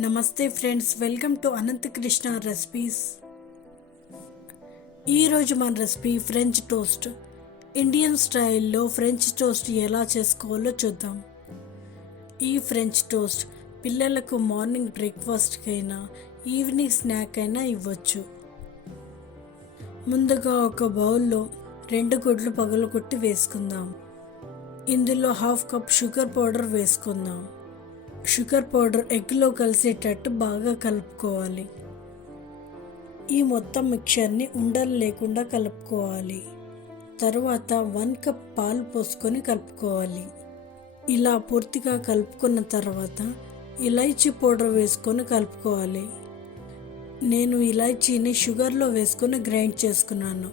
నమస్తే friends welcome to Anantha Krishna recipes. ఈరోజు మన రెసిపీ ఫ్రెంచ్ టోస్ట్. ఇండియన్ స్టైల్లో ఫ్రెంచ్ టోస్ట్ ఎలా చేసుకోవాలో చూద్దాం. ఈ ఫ్రెంచ్ టోస్ట్ పిల్లలకు మార్నింగ్ బ్రేక్ఫాస్ట్కైనా ఈవినింగ్ స్నాక్ అయినా ఇవ్వచ్చు. ముందుగా ఒక బౌల్లో రెండు గుడ్లు పగలగొట్టి వేసుకుందాం. ఇందులో హాఫ్ కప్ షుగర్ పౌడర్ వేసుకుందాం. షుగర్ పౌడర్ ఎగ్లో కలిసేటట్టు బాగా కలుపుకోవాలి. ఈ మొత్తం మిక్చర్ని ఉండలు లేకుండా కలుపుకోవాలి. తరువాత వన్ కప్ పాలు పోసుకొని కలుపుకోవాలి. ఇలా పూర్తిగా కలుపుకున్న తర్వాత ఇలైచి పౌడర్ వేసుకొని కలుపుకోవాలి. నేను ఇలైచీని షుగర్లో వేసుకొని గ్రైండ్ చేసుకున్నాను.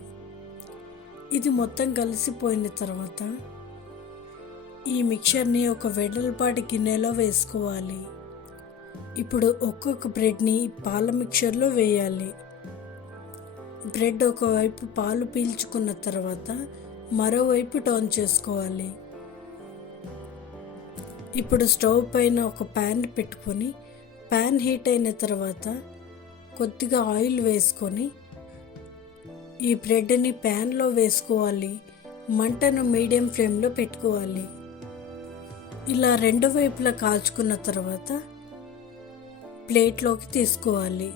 ఇది మొత్తం కలిసిపోయిన తర్వాత ఈ మిక్చర్ని ఒక వెడల్పాటి గిన్నెలో వేసుకోవాలి. ఇప్పుడు ఒక్కొక్క బ్రెడ్ని పాల మిక్చర్లో వేయాలి. బ్రెడ్ ఒకవైపు పాలు పీల్చుకున్న తర్వాత మరోవైపు టర్న్ చేసుకోవాలి. ఇప్పుడు స్టవ్ పైన ఒక ప్యాన్ పెట్టుకొని ప్యాన్ హీట్ అయిన తర్వాత కొద్దిగా ఆయిల్ వేసుకొని ఈ బ్రెడ్ని ప్యాన్లో వేసుకోవాలి. మంటను మీడియం ఫ్లేమ్లో పెట్టుకోవాలి. ఇలా రెండు వైపులా కాల్చుకున్న తర్వాత ప్లేట్లోకి తీసుకోవాలి.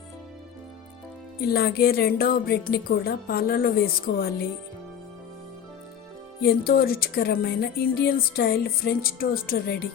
ఇలాగే రెండవ బ్రెడ్ని కూడా పాలలో వేసుకోవాలి. ఎంతో రుచికరమైన Indian style French toast ready.